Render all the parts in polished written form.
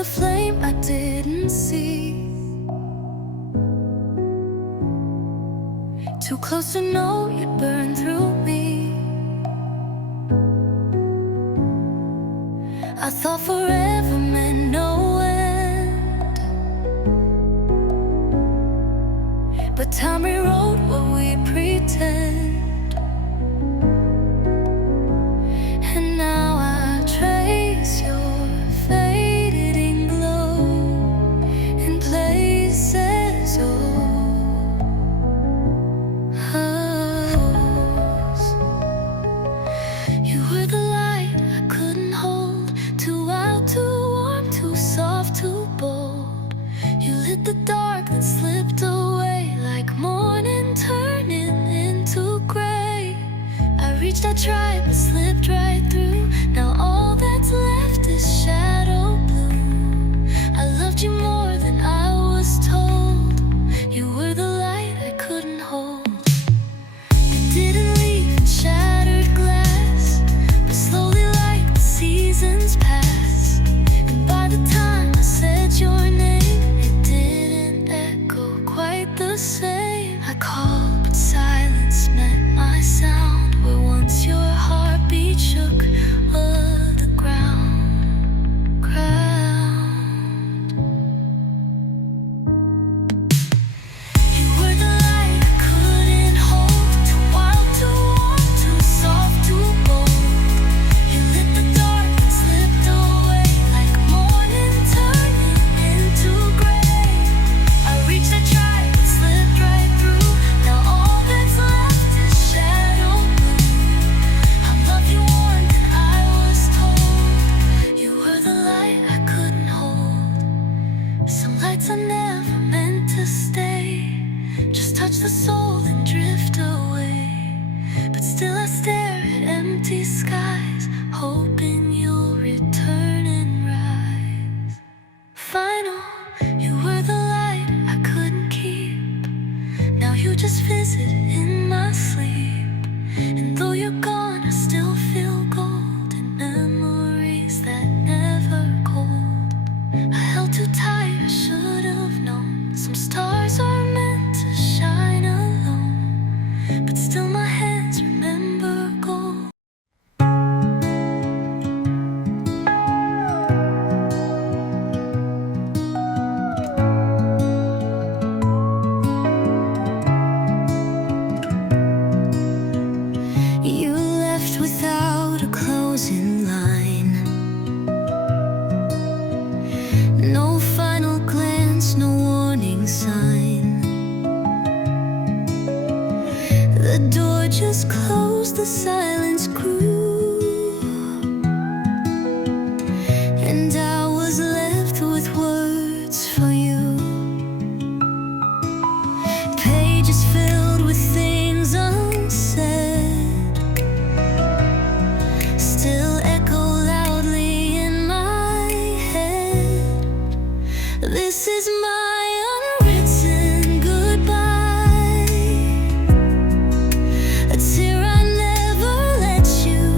the flame I didn't see. Too close to know you'd burn through me. I thought forever meant no end, but time rewrote what we pretend. And now I trace your fading glow in places you're hers. You were the light I couldn't hold, too wild, too warm, too soft, too bold. You lit the dark that slipped away like morning turning into gray. I reached, I tried, but slipped right through. Now all that's left is shadow blue. I loved you more than I was told. You were the light I couldn't hold. You didn't leave in shattered glass, but slowly like the seasons pass. And by the time I said your name, it didn't echo quite the same. I called, but silence met my sound, where once your heartbeat shook the ground. You were the light I couldn't hold, too wild, too warm, too soft, too bold. You lit the dark and slipped away like morning turning into gray. I reached, I tried, but slipped right through. Now all that's left is shadow blue. I love you more than I was told. You were the light I couldn't hold. Some lights are never meant to stay, just touch the soul and drift away. But still I stare at empty skies, hoping you'll return and rise. Final, you were the light I couldn't keep. Now you just visit in my sleep. And though you're gone, I still feel gold in memories that never cold. I held too tight, I should have known. Some stars are meant to shine alone, but still my hands remember gold. You left without a closing line. No final glance, no warning sign. The door just closed, the silence grew, and I was left with words for you. Pages filled with things unsaid still echo loudly in my head. This is my unwritten goodbye, a tear I never let you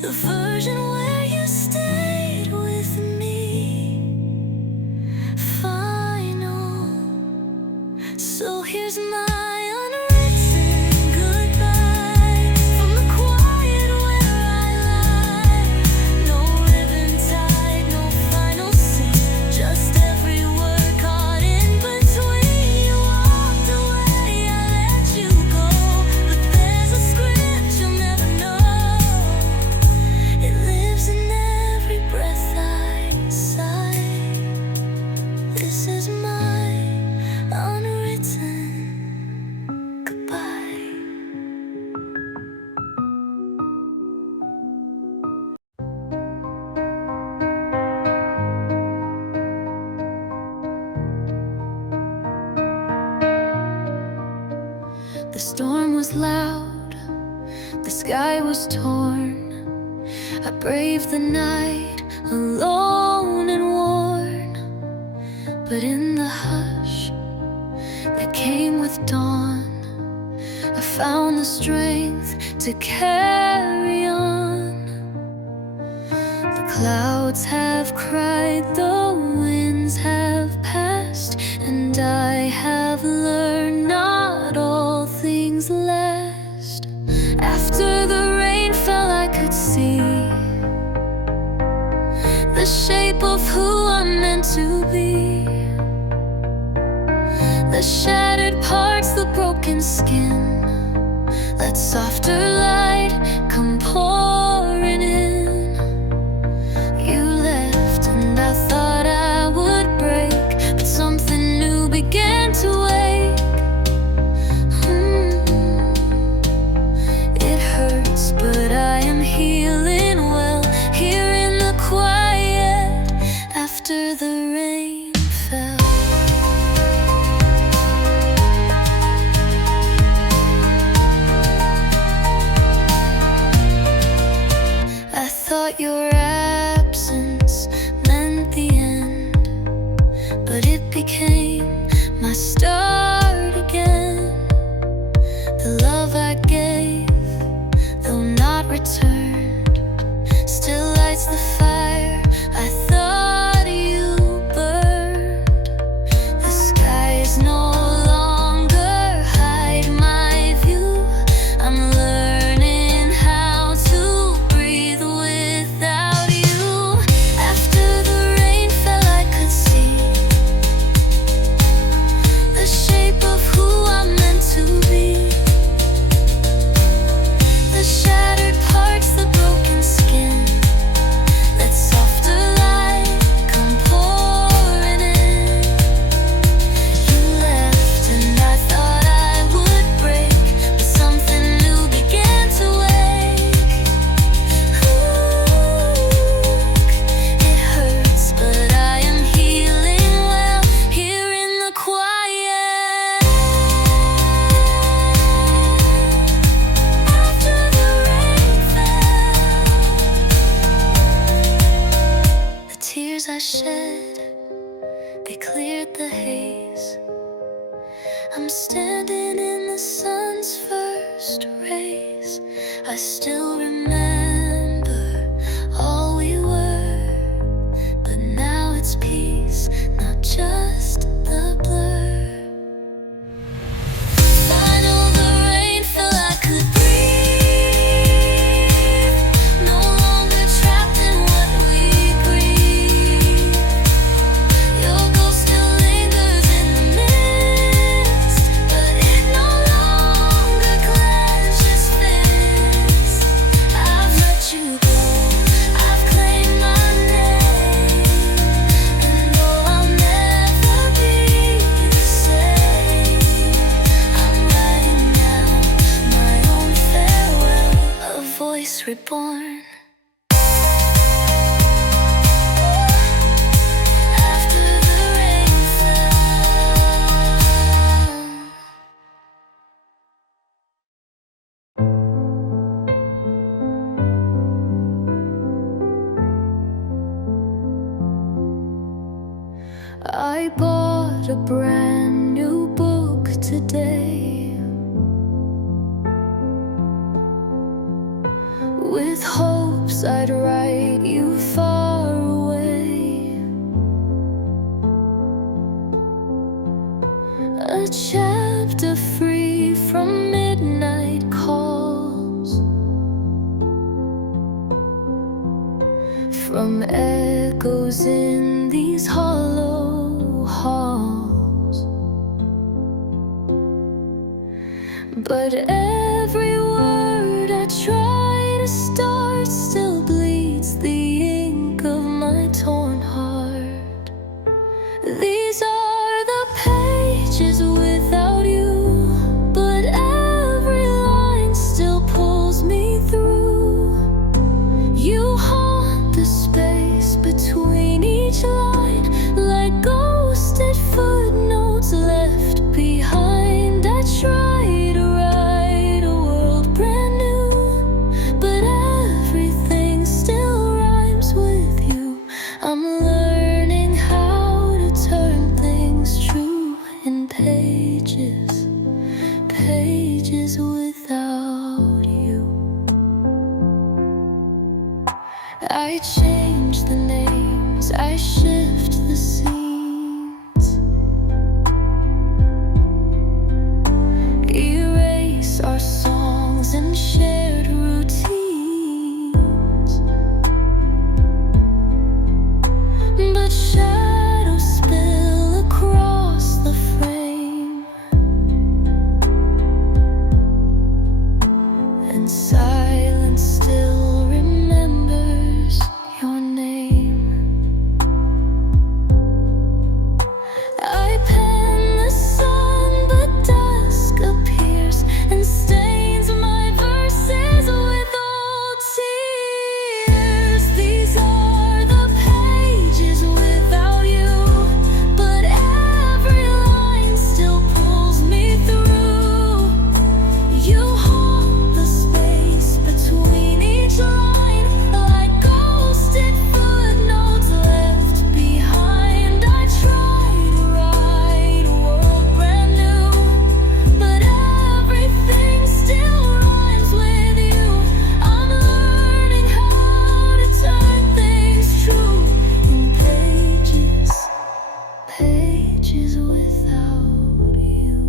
the version where you stayed with me. Final. So here's my unwritten goodbye from the quiet where I lie. No ribbon tied, no final scene, just every word caught in between. You walked away, I let you go, but there's a script you'll never know. It lives in every breath I sigh. This is my unwritten goodbye. The storm was loud, the sky was torn. I braved the night, alone and worn. But in the hush that came with dawn, I found the strength to carry on. The clouds have cried, the winds have passed, and I have learned not all things last. After the rain fell, I could see the shape of who I'm meant to be. The shattered parts, the broken skin, let softer light come pouring in. You left and I thought I would break, but something new began to wake. It hurts, but I am healing well, here in the quiet after the rain fell. I thought your absence meant the end, but it became my start again. The love I gave, though not returned, still lights the fire I thought you burned. The skies no longer hide my view. I'm learning how to breathe without you. After the rain fell, I could see the shape of who I'm meant to be. The shattered parts, the broken skin, let softer light come pouring in. You left and I thought I would break, but something new began to wake. It hurts, but I am healing well, here in the quiet after the rain fell. The tears I shed, they cleared the haze. I'm standing in the sun's first rays. I still remember all we were, but now it's peace, not just the blur. Final, the rain fell, I could breathe, no longer trapped in what we grieve. Your ghost still lingers in the mist, but it no longer clenches fists. I've let you go, I've claimed my name, and though I'll never be the same, I'm writing now my own farewell, a voice reborn. After the rain fell. I bought a brand new book today, with hopes books I'd write you far away. A chapter free from midnight calls, from echoes in these hollow halls. But every word I try to start still bleeds the ink of my torn heart. These are the pages without you, but every line still pulls me through. You haunt the space between each line, like ghosted footnotes left behind. I try to write a world brand new, but everything still rhymes with you. I'm learning how to turn things true in pages, pages without you. I change the names, I shift the scenes, erase our songs and shared routines. But shadows spill across the frame, and silence still remembers your name. I pen the sun, but dusk appears and stains my verses with old tears. These are the pages without you, but every line still pulls me through. You haunt the space between each line, like ghosted footnotes left behind. I try to write a world brand new, but everything still rhymes with you. I'm learning how to turn things true in pages, pages without you.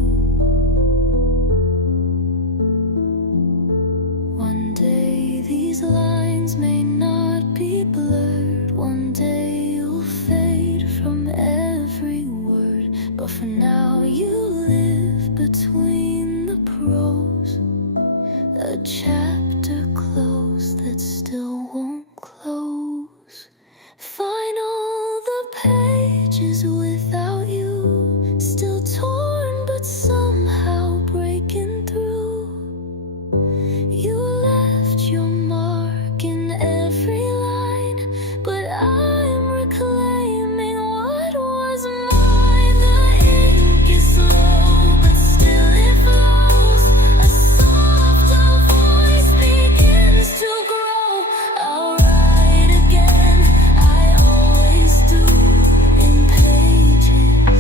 One day these lines may not be blurred. One day you'll fade from every word. But for now you live between the prose, a chapter closed that still won't close. Find all the pages without you, still torn but somehow breaking through. You left your mark in every line, but I'm reclaiming what was mine. The ink is slow, but still it flows. A softer voice begins to grow. I'll write again, I always do, in pages,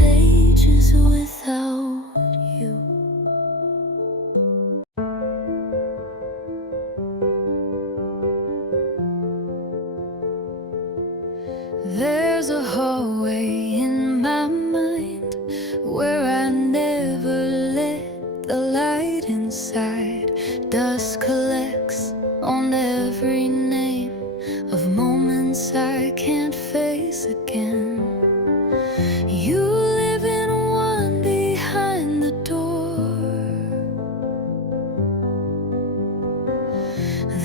pages without you. There's a hallway in my mind where I never let the light inside. Dust collects on every name of moments I can't face again. You live in one behind the door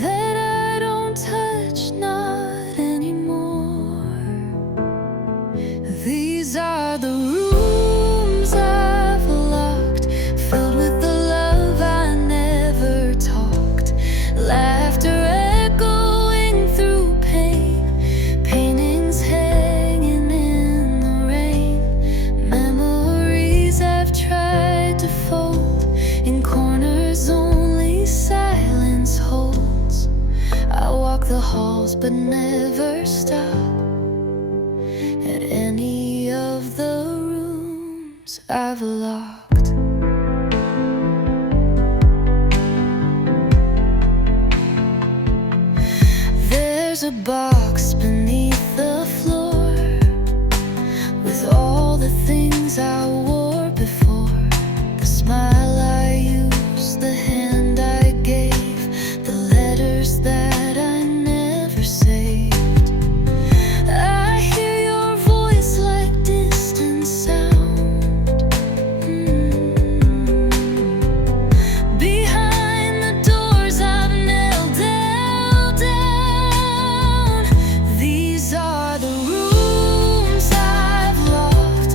that I don't touch, not anymore. These are the rooms I've locked, filled with the love I never talked. Laughter echoing through pain, paintings hanging in the rain. Memories I've tried to fold in corners only silence holds. I walk the halls but never stop at any of the rooms I've locked. There's a box beneath the floor with all the things I wore before. The smile I used, the hand I gave, the letters that I never saved. I hear your voice like distant sound behind the doors I've nailed down. These are the rooms I've loved,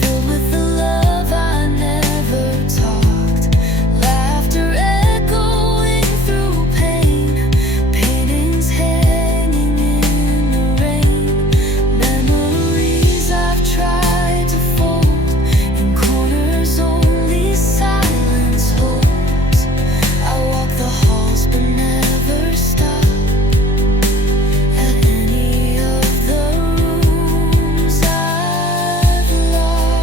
filled with the love I never talked. Laughter echoing through pain, paintings hanging in the rain. Memories I've tried to fold in corners only silence holds. I walk the halls but never stop at any of the rooms I've loved.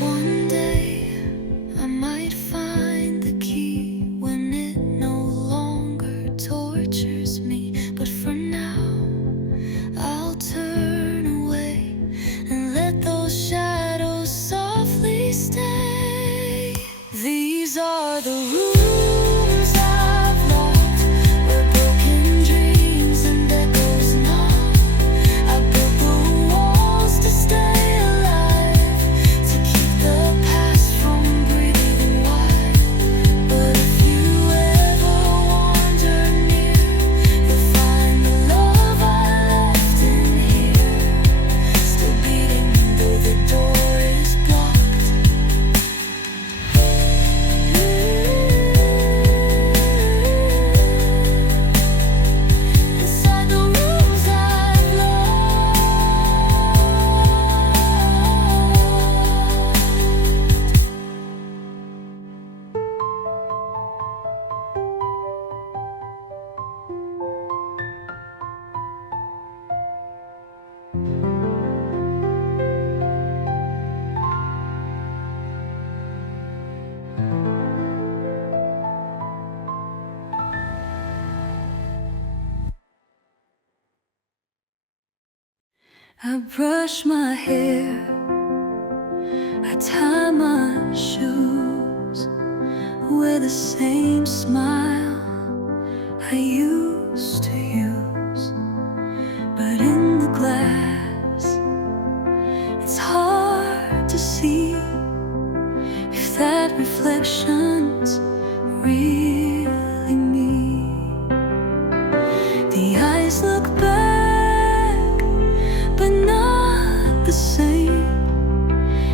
One day I might find the key when it no longer tortures me, but for now I'll turn away and let those shadows softly stay. These are the rooms I've loved, where broken dreams and echoes knock. I built the walls to stay alive, to keep the past from breathing wide. But if you ever wander near, you'll find the love I left in here, still beating though the door is blocked. Inside the rooms I've loved. I brush my hair, I tie my shoes, wear the same smile I used to use. But in the glass, it's hard to see if that reflection's really me. The eyes look back, but not the same.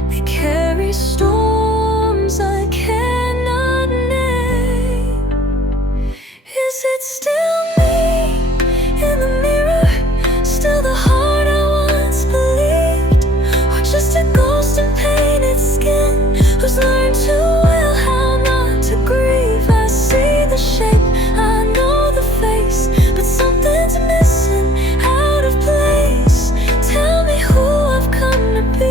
They carry storms I cannot name. Is it still me in the mirror? Still the heart I once believed? Or just a ghost in painted skin who's learned too well how not to grieve? I see the shape, I know the face, but something's missing, out of place. Tell me who I've come to be.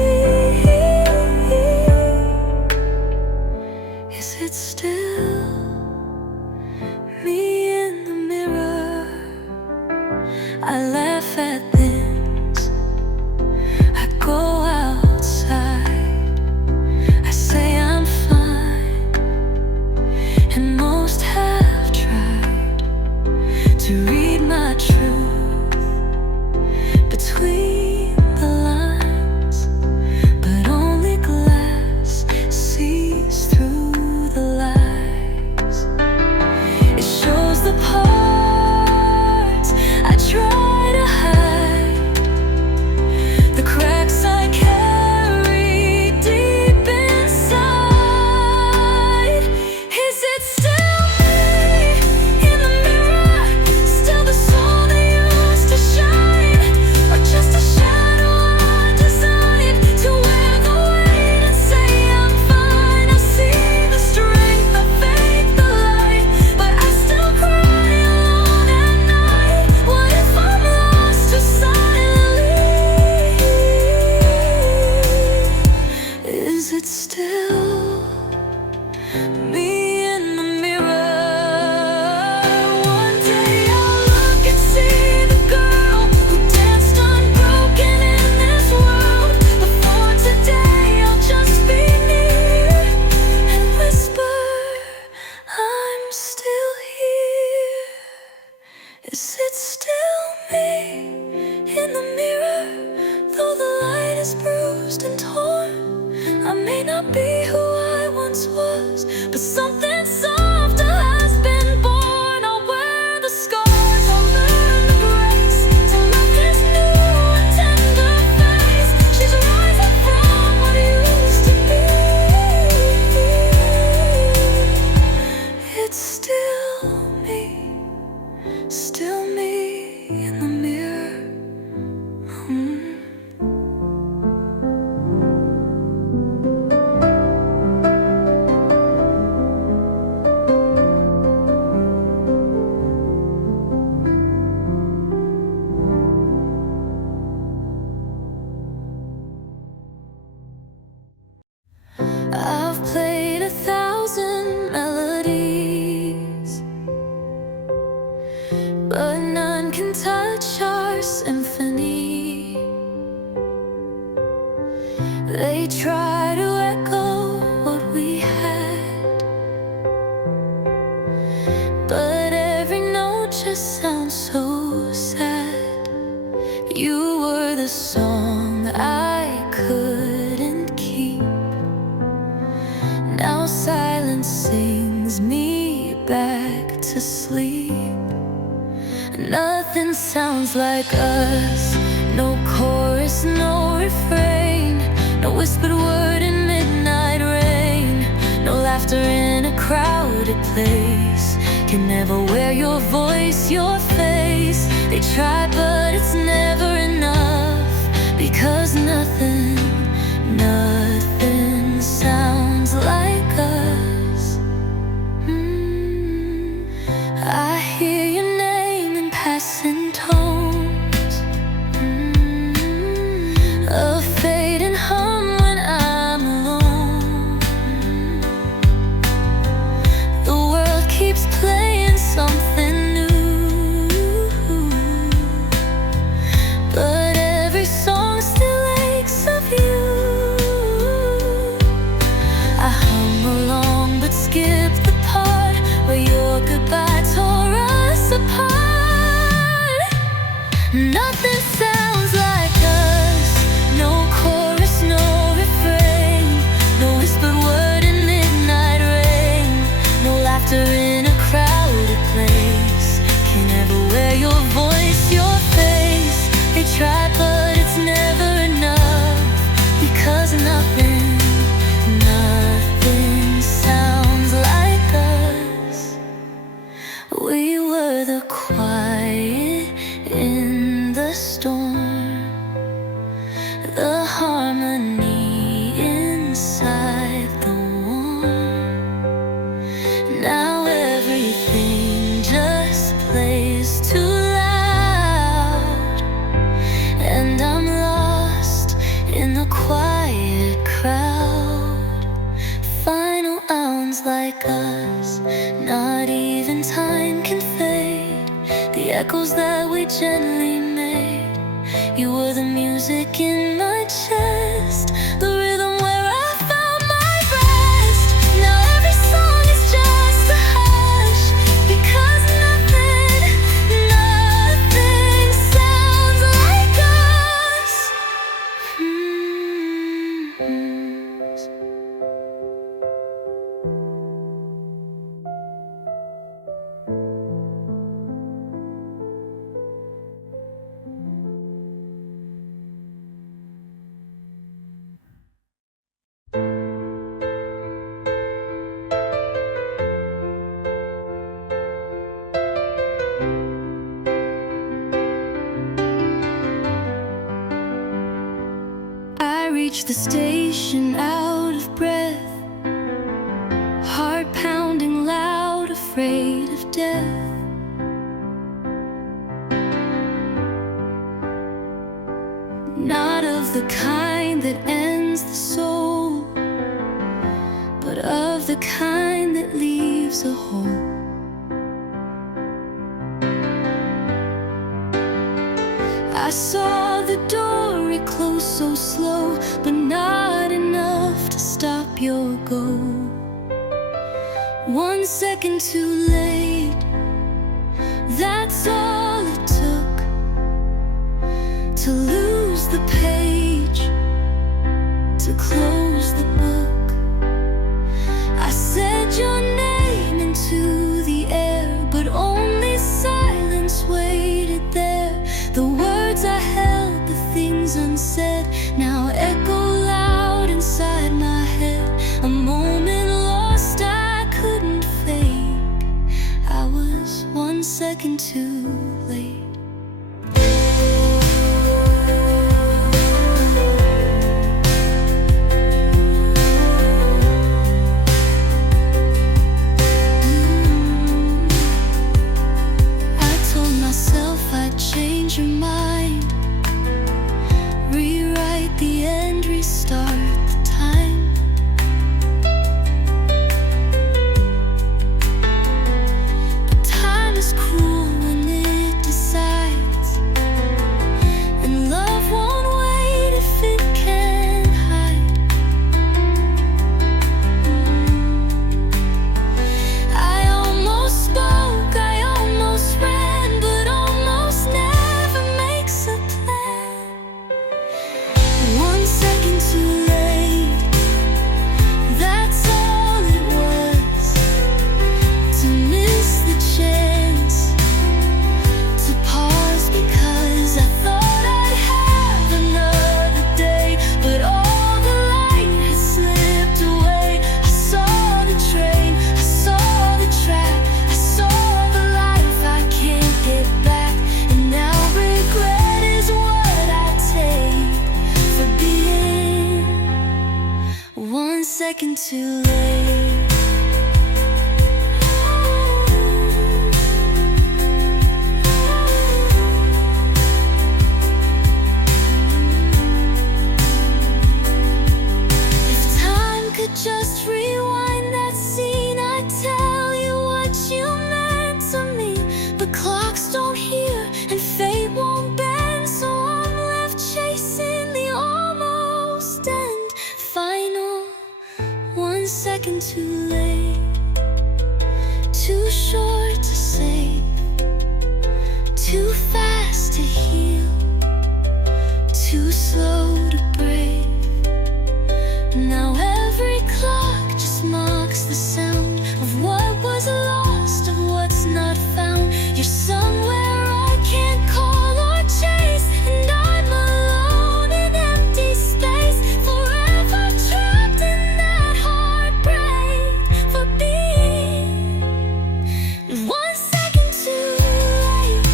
be who I once was, but something softer has been born. I'll wear the scars, I'll learn the grace to love this new and tender face. She's rising from what used to be. It's still me in the mirror. I've played 1,000 melodies, but none can touch our symphony. They try to echo what we had, but every note just sounds so sad. You were the song I couldn't keep. Now silence sings me back to sleep. Nothing sounds like us. No chorus, no refrain, no whispered word in midnight rain, no laughter in a crowded place. Can never wear your voice, your face. They try but it's never enough, because nothing sounds like us. I hear your name in passing tones, a fading hum when I'm alone. The world keeps playing something new, but every song still aches of you. I hum along but skip the part where your goodbye tore us apart. Nothing sounds like us. No chorus, no refrain, no whispered word in midnight rain, no laughter in a crowded place. Can never wear your voice, your face. They try but it's never enough, because nothing sounds like us. We were the quiet in the storm, the harmony inside the warm. Now everything just plays too loud, and I'm lost in the quiet crowd. Final ounds like us, not even time can fade. The echoes that we gently made. You were the music in my chest, the rhythm where I found my rest. Now every song is just a hush, because nothing sounds like us. I reached the station out of breath, heart pounding loud, afraid of death. Not of the kind that ends the soul, but of the kind that leaves a hole. I saw the door, it closed so slow, but not enough to stop your go. 1 second too late, that's all it took to lose the page, to close the book. too late. I told myself I'd change your mind, rewrite the end, restart the time. But time is cruel when it decides, and love won't wait if it can hide. I almost spoke, I almost ran, but almost never makes a plan. 1 second too late, that's all it was, to miss the chance to pause, because I thought I'd have another day, but all the light has slipped away. I saw the train, I saw the track, I saw the life I can't get back, and now regret is what I take for being 1 second too late. If time could just rewind that scene, I'd tell you what you meant to me. But clocks don't hear and fate won't bend, so I'm left chasing the almost end. Final 1 second too late, too short to save, too fast to heal, too slow to brave. Now every clock just mocks the sound of what was lost, of what's not found. You're somewhere I can't call or chase, and I'm alone in empty space, forever trapped in that heartbreak for being 1 second too late.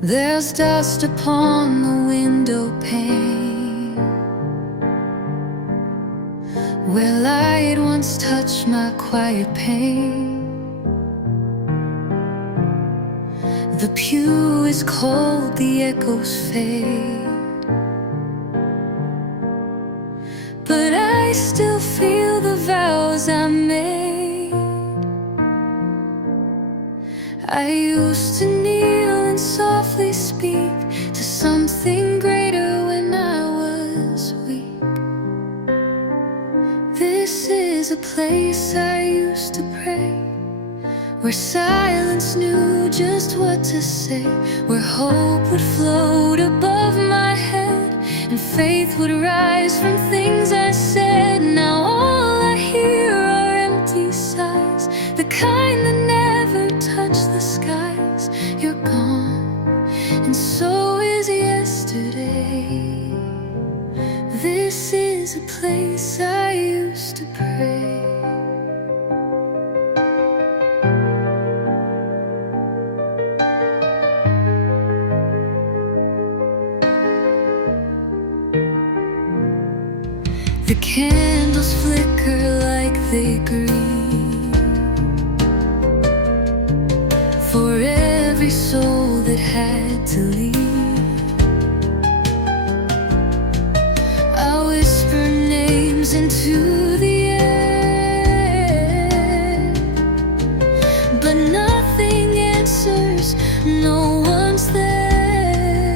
There's dust upon the window pane, where light once touched my quiet pain. The pew is cold, the echoes fade, but I still feel the vows I made. I used to kneel and softly speak to something greater when I was weak. This is a place I used to pray, where silence knew just what to say, where hope would float above my head, and faith would rise from things I said. Now all I hear are empty sighs, the kind that never touch the skies. You're gone, and so is yesterday. This is a place I used to pray. The candles flicker like they grieve for every soul that had to leave. I whisper names into the air, but nothing answers, no one's there.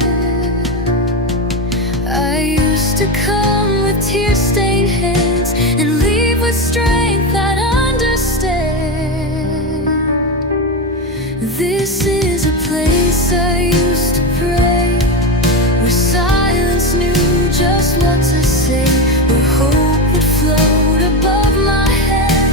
I used to come with tear-stained hands and leave with strength I'd understand. This is a place I used to pray, where silence knew just what to say, where hope would float above my head,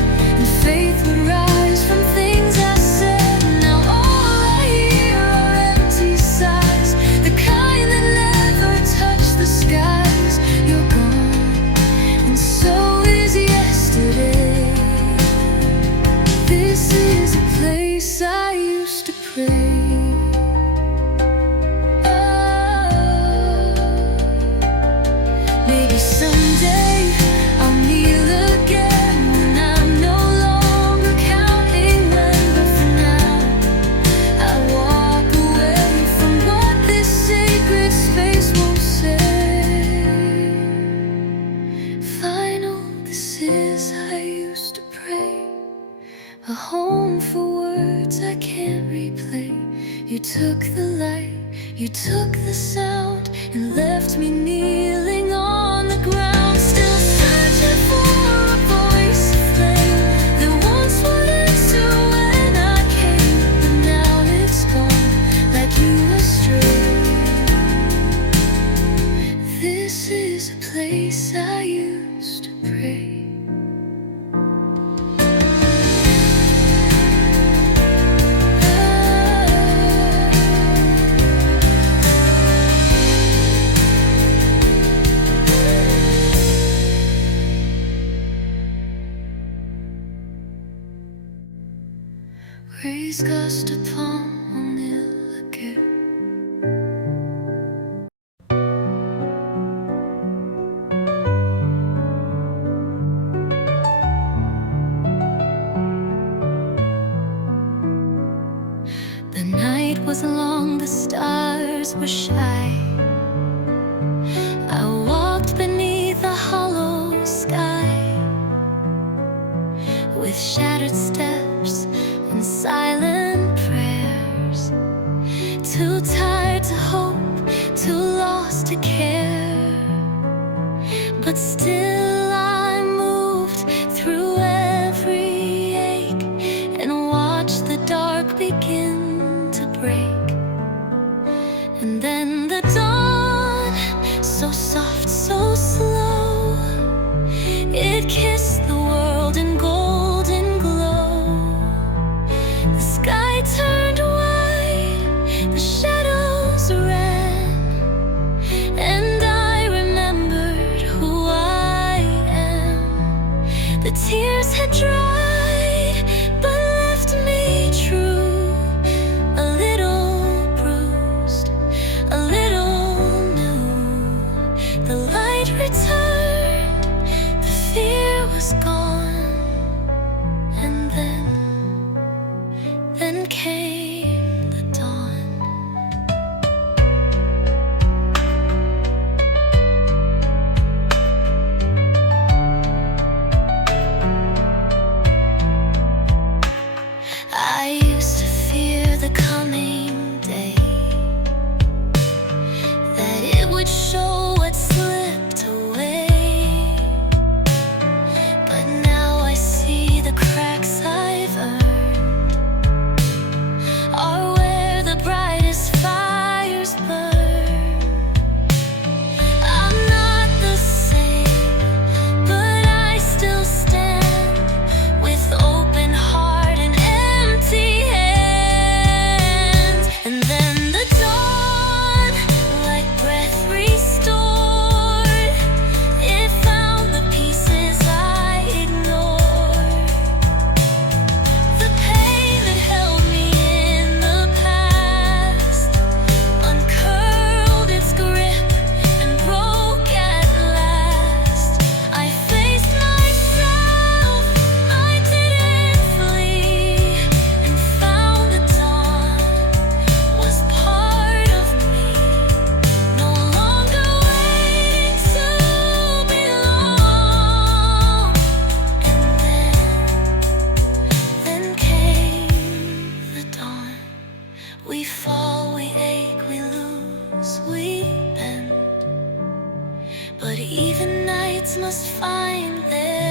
You took the sound and left me kneeling on the ground, still searching for a voice of flame that once would answer when I came, but now it's gone like you astray. This is a place I used to pray. Raise gust upon linger. The night was long, the stars were shy. I walked beneath a hollow sky, with shattered steps and silent prayers. Too tired to hope, too lost to care, but still I moved through every ache and watched the dark begin to break. And then the dawn, so soft, so slow, it kissed the world in golden glow. The sky turned white, the shadows ran, and I remembered who I am. The tears had dried, but left me true, a little bruised, a little new. The light returned, the fear was gone, and then came the dawn. I used to fear the coming day, that it would show what slipped away. But now I see the cracks I've earned are where the brightest fires burn. I'm not the same, but I still stand with open heart and empty hands. And then the dawn, like breath restored, it found the pieces I ignored. The pain that held me in the past uncurled its grip and broke at last. I faced myself, I didn't flee, and found the dawn was part of me, no longer waiting to belong. And then came the dawn. We fall, we ache, we lose, we bend, but even nights must find their